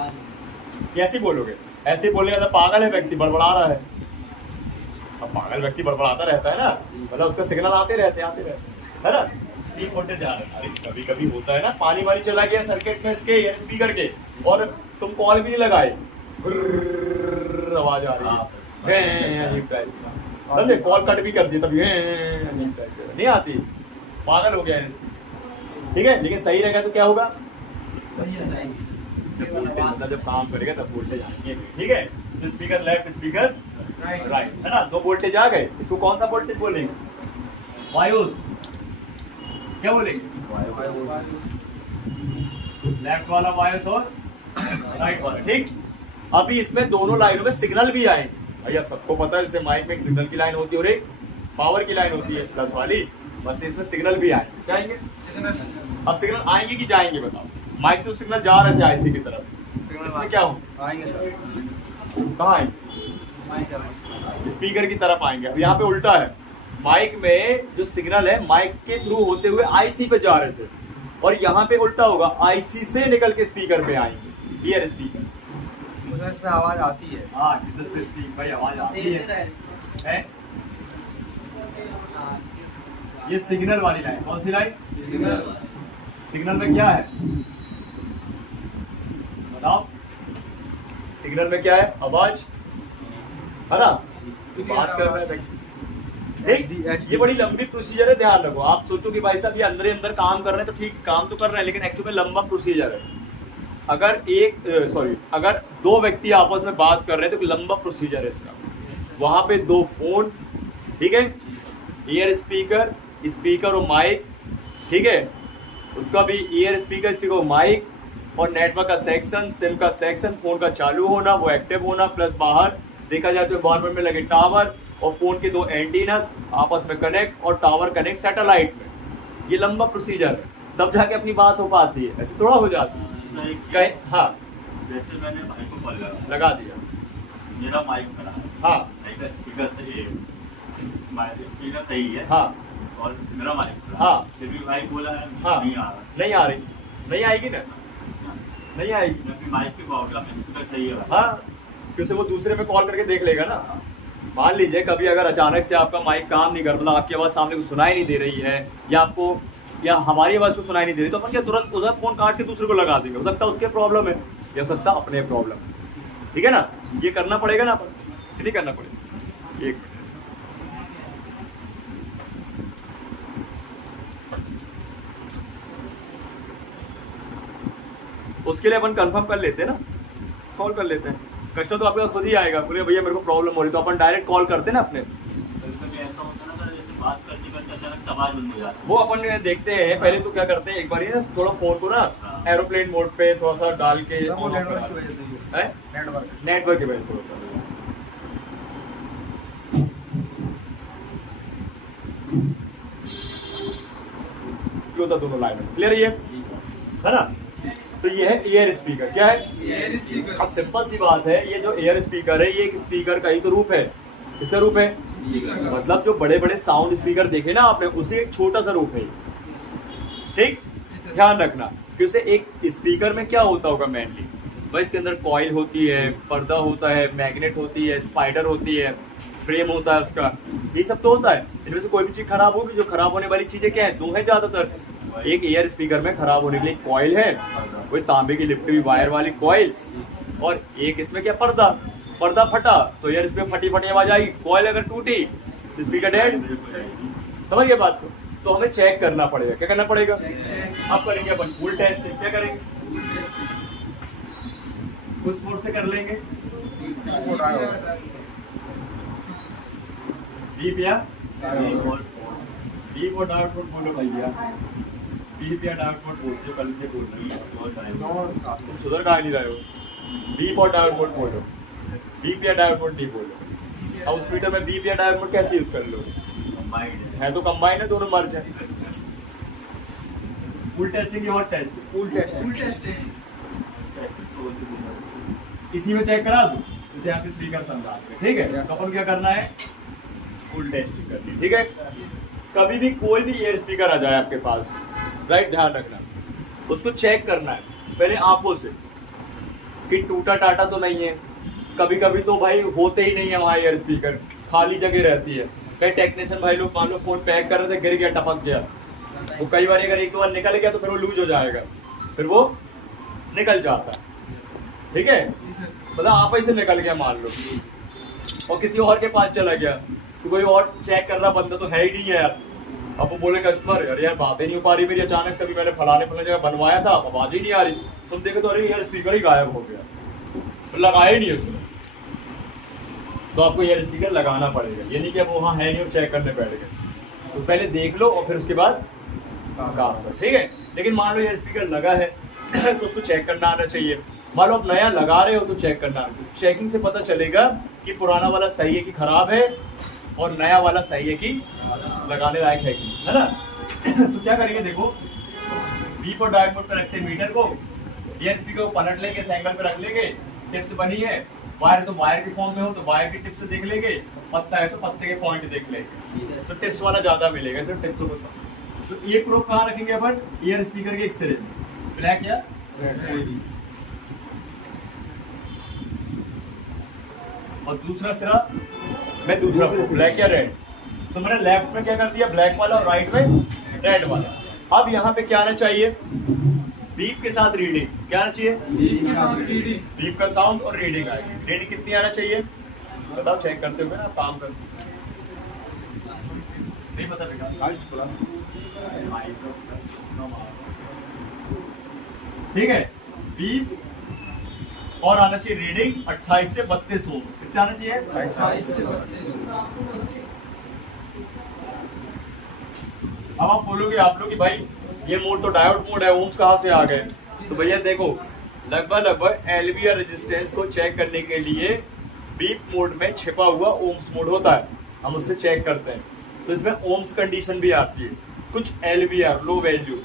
कैसे बोलोगे? ऐसे बोलेगा तो पागल है व्यक्ति, बड़बड़ा रहा है। अब पागल व्यक्ति बड़बड़ाता रहता है ना, मतलब उसका सिग्नल आते रहते है ना। 3 वोल्टेज ध्यान रखना। अरे कभी कभी होता है ना, पानी वाली चला गया सर्किट में इसके या स्पीकर के, और तुम कॉल भी नहीं लगाए, आवाज आ रही है, समझे? कॉल कट भी कर दिया तभी नहीं आती, पागल हो गया है। ठीक है, लेकिन सही रहेगा तो क्या होगा? जब काम करेगा तब वोल्टेज आएंगे। ठीक है, तो स्पीकर लेफ्ट, स्पीकर राइट, है ना। 2 वोल्टेज आ गए, इसको कौन सा वोल्टेज बोलेंगे? वायोस। क्या बोलेंगे? लेफ्ट वाला वायोस और राइट वाला। ठीक, अभी इसमें दोनों लाइनों में सिग्नल भी आएंगे। भाई अब सबको पता है, जैसे माइक में एक सिग्नल की लाइन होती है और एक पावर की लाइन होती है प्लस वाली, बस इसमें सिग्नल भी आएंगे। जाएंगे? अब सिग्नल आएंगे कि जाएंगे बताओ? माइक से सिग्नल जा रहे थे आईसी की तरफ, इसमें क्या हो आएंगे सर, कहाँ आएंगे? स्पीकर की तरफ आएंगे। अब यहाँ पे उल्टा है, माइक में जो सिग्नल है माइक के थ्रू होते हुए आईसी पे जा रहे थे, और यहाँ पे उल्टा होगा, आईसी से निकल के स्पीकर पे आएंगे, ईयर स्पीकर। मुझे इसमें आवाज आती है। हाँ भाई आवाज आती है? ये सिग्नल वाली लाइन, कौन सी लाइन? सिग्नल में क्या है बताओ? सिग्नल में क्या है? आवाज है ना? बात कर रहे हैं। ये बड़ी लंबी प्रोसीजर है, ध्यान रखो। आप सोचो कि भाई साहब ये अंदर ही अंदर काम कर रहे हैं, तो ठीक काम तो कर रहे हैं, लेकिन एक्चुअली में लंबा प्रोसीजर है। अगर दो व्यक्ति आपस में बात कर रहे हैं तो लंबा प्रोसीजर है इसका। वहां पे दो फोन, ठीक है, ईयर स्पीकर, स्पीकर और माइक, ठीक है, उसका भी ईयर स्पीकर, स्पीकर और माइक, और नेटवर्क का सेक्शन, सिम का सेक्शन, फोन का चालू होना, वो एक्टिव होना, प्लस बाहर देखा जाए तो एनवायरमेंट में लगे टावर और फोन के दो एंटीनास आपस में कनेक्ट, और टावर कनेक्ट सैटेलाइट में। ये लंबा प्रोसीजर है, तब जाके अपनी बात हो पाती है, ऐसे थोड़ा हो जाती है कहीं। हाँ, जैसे मैंने भाई को कॉल लगा दिया, मेरा माइक खड़ा है, हाँ, स्पीकर सही है, स्पीकर सही है, हाँ, और मेरा माइक खड़ा, हाँ, फिर भी भाई बोला है हाँ, नहीं आ रहा, नहीं आ रही, नहीं आएगी ना, नहीं आएगी, क्योंकि माइक की प्रॉब्लम है, स्पीकर सही है। हाँ, क्योंकि वो दूसरे में कॉल करके देख लेगा ना। मान लीजिए कभी अगर अचानक से आपका माइक काम नहीं कर रहा, आपकी आवाज सामने को सुनाई नहीं दे रही है, या आपको या हमारी आवाज को सुनाई नहीं दे रही, तो अपन क्या तुरंत उधर फोन काट के दूसरे को लगा देंगे? हो सकता है उसके प्रॉब्लम है, या हो सकता है अपने प्रॉब्लम है, ठीक है ना? ये करना पड़ेगा ना अपन, नहीं करना पड़ेगा। एक उसके लिए अपन कंफर्म कर लेते हैं ना, कॉल कर लेते हैं। कस्टमर तो आपके पास खुद ही आएगा, बोले भैया मेरे को प्रॉब्लम हो रही, तो अपन डायरेक्ट कॉल करते हैं ना अपने। ऐसा होता है ना सर, जैसे बात करते करते अचानक आवाज बंद हो जाती है, वो अपन देखते हैं पहले तो क्या करते हैं, एक बार ना थोड़ा फोन को ना एरोप्लेन मोड पे थोड़ा सा डाल के, वो नेटवर्क की वजह से ही होता है। नेटवर्क की वजह से होता है। ये होता दोनों लाइन में, क्लियर है ना? तो ये है एयर स्पीकर। क्या है? अब सिंपल सी बात है, ये जो एयर स्पीकर है ये एक स्पीकर का ही तो रूप है। किसका रूप है? मतलब जो बड़े बड़े साउंड स्पीकर देखे ना आपने, उसे एक छोटा सा रूप है, ठीक? ध्यान रखना कि उसे एक स्पीकर में क्या होता होगा मेनली, भाई इसके अंदर कॉइल होती है, पर्दा होता है, मैग्नेट होती है, स्पाइडर होती है, फ्रेम होता है उसका, ये सब तो होता है। इनमें से कोई भी चीज खराब होगी, जो खराब होने वाली चीजें क्या है? दो है ज्यादातर। एक एयर स्पीकर में खराब होने के लिए कॉइल है, कोई तांबे की लिपटी हुई वायर वाली कॉइल, और एक इसमें क्या पर्दा, पर्दा फटा तो एयर स्पीकर फटी फटी आवाज आई, कॉइल अगर टूटी तो स्पीकर डेड। समझ गए बात को? तो हमें चेक करना पड़ेगा। क्या करना पड़ेगा? अब करेंगे अपन फुल टेस्ट। क्या करेंगे? उस मोड से कर लेंगे, बीप या बीप और डाउट मोड बोलो भैया, बीप या डाउट मोड बोल, जो कल से बोल रही है, तुम सुधर कहा नहीं रहे हो। बीप और डाउट मोड बोलो, बीप या डाउट मोड नहीं बोलो। अब उस मीटर में बीप या डाउट मोड कैसे यूज कर लो? है तो कंबाइन है, दोनों मर्ज है। फुल टेस्टिंग की और टेस्ट, फुल टेस्ट इसी में चेक करा दो, जैसे यहाँ से स्पीकर समझा, ठीक है? तो अपन क्या करना है? फुल टेस्टिंग करनी है, ठीक है? कभी भी कोई भी एयर स्पीकर आ जाए आपके पास, राइट, ध्यान रखना, उसको चेक करना है पहले आंखों से कि टूटा टाटा तो नहीं है। कभी कभी तो भाई होते ही नहीं है वहाँ एयर स्पीकर, खाली जगह रहती है। कई टेक्नीशियन भाई लोग मान लो फोन पैक कर रहे थे, गिर गया, टपक गया, तो कई बार अगर एक दो बार निकल गया तो फिर वो लूज हो जाएगा, फिर वो निकल जाता है, ठीक है? मतलब आप ही से निकल गया मान लो, और किसी और के पास चला गया, तो कोई और चेक कर रहा बंदा तो है ही नहीं है यार। अब वो बोले कस्टमर, अरे यार बात ही नहीं हो पा रही मेरी, अचानक से भी मैंने फलाने जगह बनवाया था, आवाज ही नहीं आ रही। तुम देखे तो अरे यार स्पीकर ही गायब हो गया, तो लगाया ही नहीं उसने। तो आपको एयर स्पीकर लगाना पड़ेगा, ये नहीं कि अब वहाँ है नहीं और चेक करने बैठ गए। तो पहले देख लो और फिर उसके बाद काम करो, ठीक है? लेकिन मान लो एयर स्पीकर लगा है तो उसको चेक करना आना चाहिए। मान लो आप नया लगा रहे हो तो चेक करना आना चाहिए। चेकिंग से पता चलेगा कि पुराना वाला सही है कि खराब है, और नया वाला सही है कि लगाने लायक है कि, है ना? तो क्या करेंगे देखो, बीप और डायोड मोड पे रखते हैं मीटर को, ईयर स्पीकर को पलट लेंगे, इस एंगल पे रख लेंगे, टिप्स बनी है, वायर तो वायर की फॉर्म में हो तो वायर की टिप्स देख लेंगे, पत्ता है तो पत्ते के पॉइंट देख लेंगे, तो टिप्स वाला ज्यादा मिलेगा, तो टिप्सों को समझो। तो ये प्रोब कहाँ रखेंगे अपन, ईयर स्पीकर के एक सिरे में, ब्लैक या रेड, और दूसरा सिरा मैं दूसरा ब्लैक या रेड, तो मैंने लेफ्ट में क्या कर दिया ब्लैक वाला और राइट में रेड वाला। अब यहाँ पे क्या आना चाहिए, बीप के साथ रीडिंग, क्या आना चाहिए, बीप का साउंड और रीडिंग आएगी। रीडिंग कितनी आना चाहिए बताओ, चेक करते हुए ना काम करते नहीं पता लगा, ठीक है। बीप और आना चाहिए रीडिंग 28 से 32 ओम, कितना आना चाहिए 28 से 32। अब आप बोलोगे आप लोग कि भाई ये मोड तो डायोड मोड है, ओम्स कहाँ से आ गए, तो भैया देखो लगभग एलवी रेजिस्टेंस को चेक करने के लिए बीप मोड में छिपा हुआ ओम्स मोड होता है, हम उससे चेक करते हैं, तो इसमें ओम्स कंडीशन भी आती है, कुछ एलवीआर लो वैल्यू,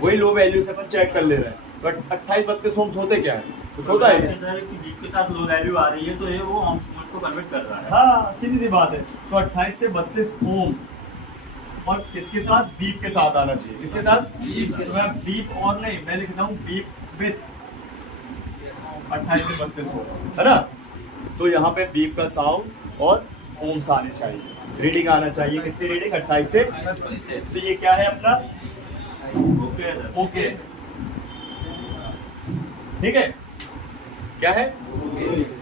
वही लो वैल्यू से अपन चेक कर ले रहे हैं, बट 28-32 ओम्स होते क्या है, कुछ होता है कि बीप के साथ लो वैल्यू आ रही है तो ये वो ओम्स मोड को कन्वर्ट कर रहा है। हाँ सीधी सी बात है, तो 28 से 32 ओम्स और किसके साथ, बीप के साथ आना चाहिए, किसके साथ, तो मैं बीप और नहीं मैं लिखता हूँ बीप विथ 28 से 32 ओम, है ना। तो यहाँ पे बीप का साउंड और ओम्स आने चाहिए, रीडिंग आना चाहिए, कितनी रीडिंग 28 से 32। तो ये क्या है अपना ओके, ठीक है, क्या है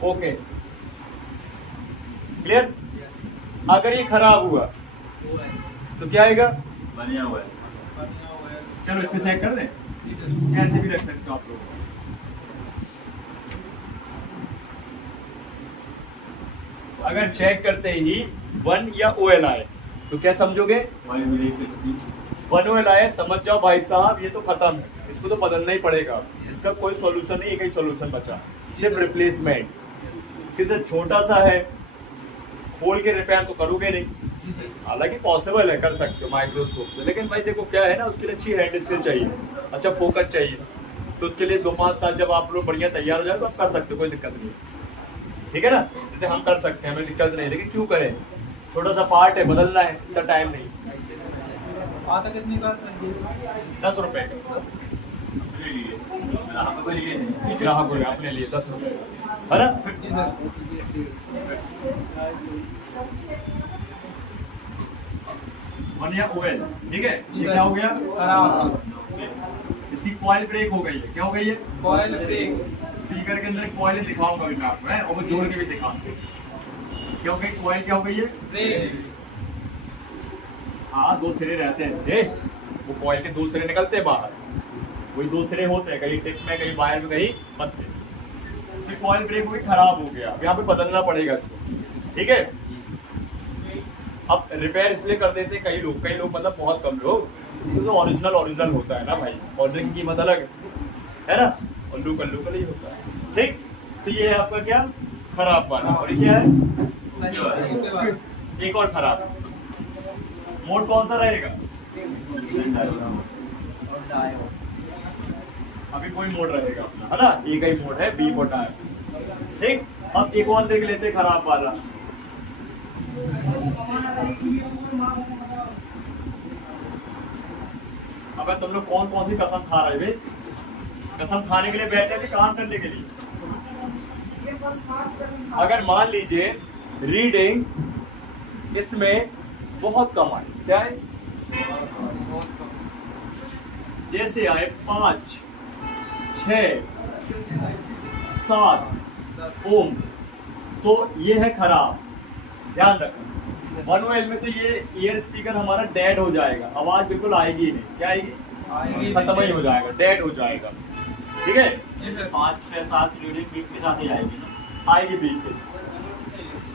ओके, क्लियर। अगर ये खराब हुआ तो क्या आएगा, बनिया हुआ है। चलो इसमें चेक कर दें, ऐसे भी रख सकते हो आप लोग, अगर चेक करते ही 1 या OL आए तो क्या समझोगे, 1 OL आए समझ जाओ भाई साहब ये तो खत्म है, इसको तो बदलना ही पड़ेगा, इसका कोई सॉल्यूशन नहीं, एक ही सॉल्यूशन बचा, सिर्फ रिप्लेसमेंट। किसी छोटा सा है, खोल के रिपेयर तो करोगे नहीं, हालांकि पॉसिबल है कर सकते हो माइक्रोस्कोप से, लेकिन भाई देखो क्या है ना, उसके लिए अच्छी हैंड स्किल चाहिए, अच्छा फोकस चाहिए, तो उसके लिए 2-5 साल जब आप लोग बढ़िया तैयार हो जाए तो आप कर सकते हो, कोई दिक्कत नहीं, ठीक है ना, जैसे हम कर सकते हैं, हमें दिक्कत नहीं, लेकिन क्यों करें, छोटा सा पार्ट है, बदलना है, इतना टाइम नहीं। आता कितनी बात 10 रुपए ग्राहक को अपने लिए 10 रुपए, है ना। वन या OL, ठीक है, ये क्या हो गया खराब, इसकी कॉइल ब्रेक हो गई है, क्या हो गई है कॉइल ब्रेक, स्पीकर के अंदर कॉइल दिखाऊंगा अभी मैं आपको, है और वो जोड़ के भी दिखाऊंगा, क्या हो गई कॉइल, क्या हो गई है ब्रेक। हाँ 2 सिरे रहते हैं इसके, वो कॉइल के 2 सिरे निकलते हैं बाहर, वही 2 सिरे होते हैं, कहीं टिप में कहीं वायर में कहीं पत्ते, फिर कॉइल ब्रेक हो गई, खराब हो गया, अब यहाँ पे बदलना पड़ेगा इसको, ठीक है। अब रिपेयर इसलिए कर देते हैं कई लोग मतलब बहुत कम लोग, तो ओरिजिनल होता है ना भाई, ओरिजिनल की कीमत अलग है ना, और लोकल ही होता है, ठीक। तो ये है आपका क्या खराब वाला, और ये क्या है एक और खराब, मोड कौन सा रहेगा, अभी कोई मोड रहेगा अपना, है ना, एक ही मोड है बीप और डायोड, ठीक। अब एक और देख लेते हैं खराब वाला, अब तुम लोग कौन सी कसम खा रहे थे, कसम खाने के लिए बैठे थे काम करने के लिए, अगर मान लीजिए रीडिंग इसमें बहुत कम आए, क्या है जैसे आए 5, 6, 7 ओम, तो ये है खराब, ध्यान रखना। 1 OL में तो ये ईयर स्पीकर हमारा डेड हो जाएगा, आवाज बिल्कुल आएगी नहीं, क्या आएगी खत्म ही हो जाएगा, डेड हो जाएगा, ठीक है। 5, 6, 7 रीडिंग बीप के साथ ही आएगी ना, आएगी बीप के साथ,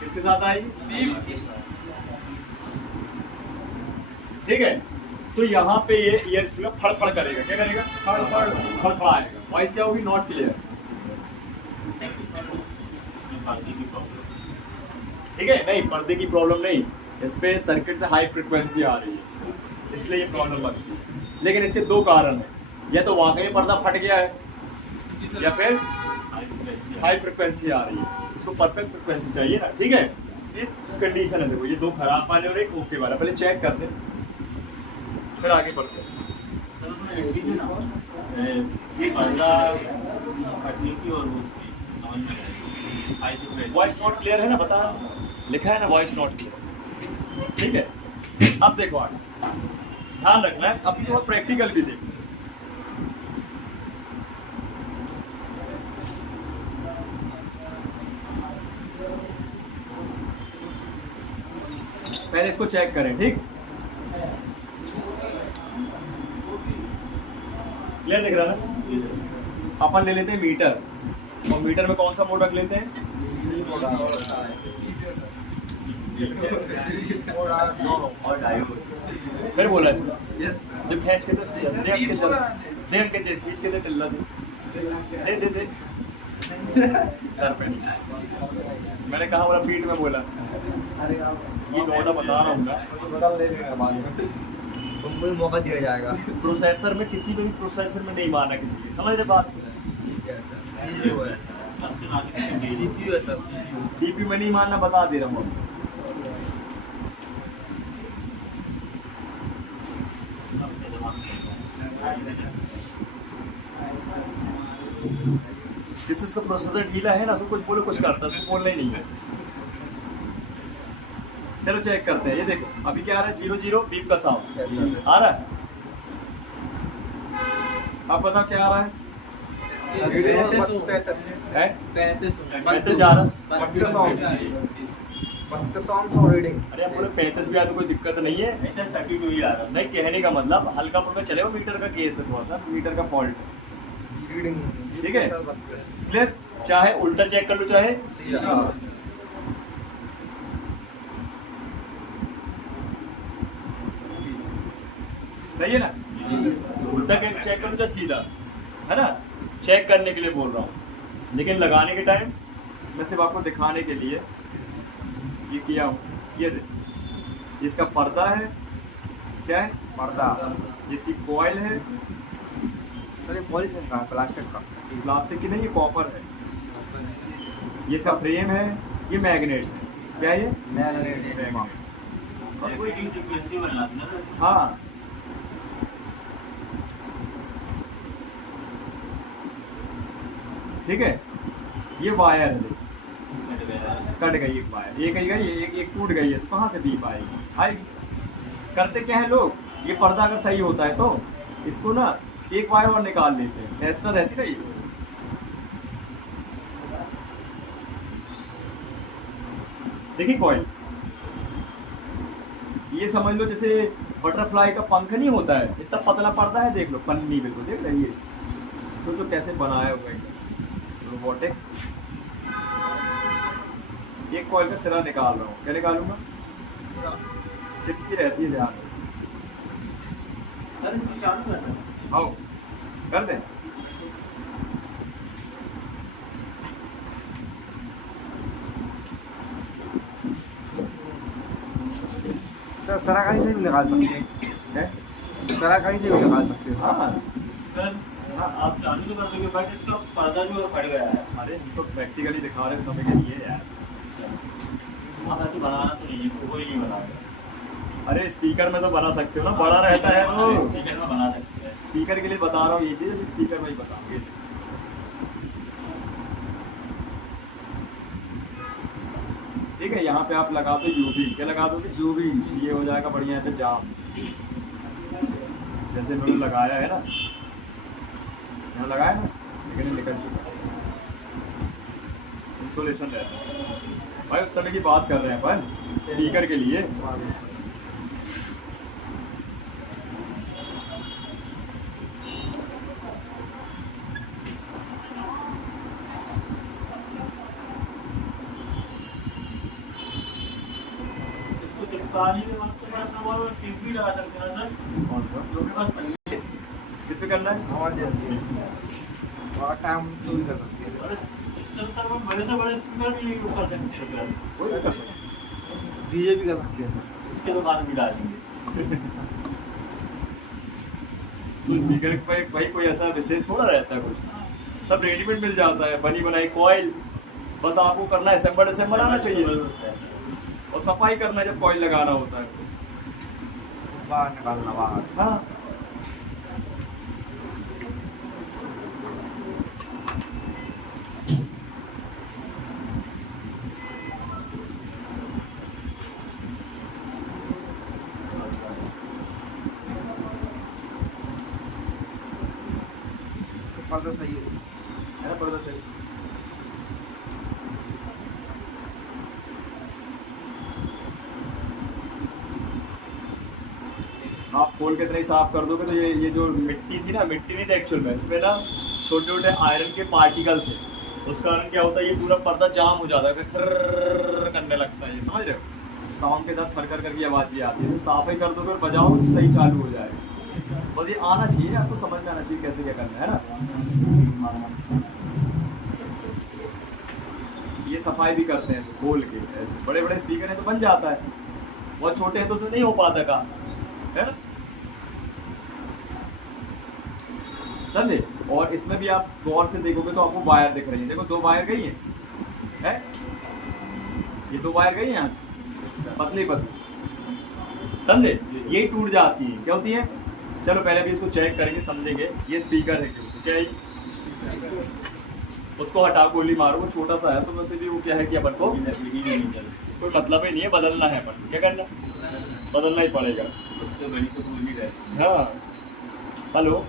किसके साथ आएगी बीप के साथ, ठीक है। तो यहाँ पे ये ईयर स्पीकर फड़फड़ करेगा, क्या करेगा फड़फड़ाएगा, वॉइस क्या होगी नॉट क्लियर, ठीक है। नहीं पर्दे की प्रॉब्लम नहीं, इस पे सर्किट से हाई फ्रिक्वेंसी आ रही है इसलिए ये प्रॉब्लम बनती है, लेकिन इसके 2 कारण है, या तो वाकई पर्दा फट गया है या फिर हाई फ्रिक्वेंसी आ रही है। इसको परफेक्ट फ्रिक्वेंसी चाहिए ना, ठीक है। ये कंडीशन है, देखो ये दो खराब वाले और एक ओके वाला, पहले चेक करते फिर आगे बढ़ते हैं। ये पर्दा फटने की और उसकी समझ में आई थी वॉइस नॉट क्लियर है ना, बता रहा हूं। लिखा है ना वॉइस नॉट क्लियर, ठीक है। अब देखो आगे ध्यान रखना है, अभी तो प्रैक्टिकल भी देखो। पहले इसको चेक करें, ठीक। क्लियर दिख रहा है। अपन ले लेते हैं मीटर, और मीटर में कौन सा मोड रख लेते हैं? और डायोड फिर बोला इसको जो खींच के दे के खींच के दे टिल्ला दे दे दे सर पे मैंने कहा बोला बीट में बोला, ये नोटा बता रहा हूँ ना, बदल दे देंगे बाद में, तुमको भी मौका दिया जाएगा। प्रोसेसर में किसी भी प्रोसेसर में नहीं मारना किसी की, समझ रहे बात? ठीक है सर, इजी हो है। सबसे आगे सीपीयू है सर, सीपीयू। सीपी में नहीं मारना, बता दे रहा हूँ। जिस उसका प्रोसेसर ढीला है ना तो कुछ बोलो कुछ करता है, उसको बोलना ही नहीं है। चलो चेक करते हैं, ये देखो अभी क्या आ रहा है, 0 0 बीप का साउंड आ रहा है। अब बताओ क्या आ रहा है? 35 जा रहा है। 32 रीडिंग। अरे आप बोले 35 भी आया तो कोई दिक्कत नहीं है, ऐसा 32 ही आ रहा नहीं कहने का मतलब हल्का फुल्का चलेगा, मीटर का केस है थोड़ा सा, मीटर का फॉल्ट, रीडिंग ठीक है। क्लियर, चाहे उल्टा चेक कर लो चाहे सीधा। सही है ना, उल्टा चेक कर लो चाहे सीधा, है ना। चेक करने के लिए बोल रहा हूँ, लेकिन लगाने के टाइम मैं सिर्फ आपको दिखाने के लिए ये किया हूँ। ये इसका पर्दा है, क्या है पर्दा, इसकी कॉइल है सर ये पॉलीथीन का, प्लास्टिक का। प्लास्टिक की नहीं, ये कॉपर है। ये इसका फ्रेम है, ये मैग्नेट है, क्या है ये मैग्नेट। और कोई चीज फ्रीक्वेंसी बनना ना सर। हाँ ठीक है। ये वायर है, देखो कट गई एक वायर, एक गई एक टूट गई है, तो कहाँ से बीप आएगी? आएगी। करते क्या है लोग, ये पर्दा अगर सही होता है तो इसको ना एक वायर और निकाल लेते हैं, टेस्टर रहती ना ये। देखिए कॉइल, ये समझ लो जैसे बटरफ्लाई का पंख नहीं होता है, इतना पतला पर्दा है, देख लो पन्नी बिल्कुल, देख रही है। सोचो कैसे बनाया हुआ है रोबोटिक। एक कॉइल का सिरा निकाल रहा हूँ, क्या निकालूंगा? चिपकी रहती है, ध्यान सर इसको चालू करना है। आओ कर दें। सर सरा कहीं से भी निकाल सकते हैं, सरा कहीं से भी निकाल सकते हैं। हाँ सर हाँ, आप चालू तो कर दोगे बट इसका पर्दा जो है फट गया है। अरे हम तो प्रैक्टिकली दिखा रहे समय के लिए यार। आप ऐसे बनाना तो नहीं है, कोई नहीं बनाएगा। अरे स्पीकर में तो बना सकते हो ना, बड़ा रहता है वो। स्पीकर में बना सकते हैं। स्पीकर के लिए बता रहा हूँ ये चीज, स्पीकर में ही बताऊंगी। ठीक है, यहाँ पे आप लगा दो यूवी, क्या लगा दोगे? यूवी, ये हो जाएगा बढ़िया पे जाम, जैसे मैंने लगाया है ना, यहाँ लगाया ना, लेकिन निकल चुका इंसुलेशन रहता है भाई। उस समय की बात कर रहे हैं अपन, स्पीकर के लिए। इसको चिपकाने के वक्त में अपना वो टिप भी लगा सकते हैं ना सर। कौन सा? जो भी बात पहले किस पे करना है? इमरजेंसी और टाइम तो भी कर सकते हैं। और इस संदर्भ में बड़े से बड़े स्पीकर भी यूज कर सकते हैं सर। कोई भी कर सकते हैं। डीजे भी कर सकते हैं। इसके दुकान भी डालेंगे। तो स्पीकर पे भाई कोई ऐसा विशेष थोड़ा रहता है कुछ, सब रेडीमेड मिल जाता है, बनी बनाई कॉइल, बस आपको करना है असेंबल आना चाहिए और सफाई करना है जब कॉइल लगाना होता है। बाहर निकालना बाहर। हाँ पर्दा सही है। है ना पर्दा सही। आप खोल के इतना ही साफ कर दोगे तो ये जो मिट्टी थी ना, मिट्टी नहीं थी एक्चुअल में, इसमें ना छोटे छोटे आयरन के पार्टिकल थे, उस कारण क्या होता है ये पूरा पर्दा जाम हो जाता है, फिर खर्र करने लगता है, ये समझ रहे हो, साउंड के साथ खर कर करके आवाज़ भी आती है। तो साफ ही कर दोगे और बजाओ तो सही चालू हो जाएगा। बस ये आना चाहिए आपको, समझ में आना चाहिए कैसे क्या करना है ना। ये सफाई भी करते हैं तो खोल के, ऐसे बड़े बड़े स्पीकर हैं तो बन जाता है, बहुत छोटे हैं तो उसमें नहीं हो पाता काम, है ना, समझे। और इसमें भी आप गौर से देखोगे तो आपको वायर दिख रही है, देखो 2 वायर गई है? ये 2 वायर गई हैं यहाँ से, पतली पतली, समझे, ये टूट जाती है, क्या होती है। चलो पहले भी इसको चेक करेंगे, समझेंगे। ये स्पीकर है क्यों, क्या है, उसको हटा गोली मारो, वो छोटा सा है तो वैसे भी वो क्या है कि अपन को कोई मतलब ही नहीं है, बदलना है अपन, क्या करना, बदलना ही पड़ेगा। उससे बड़ी तो पूरी है। हाँ हेलो।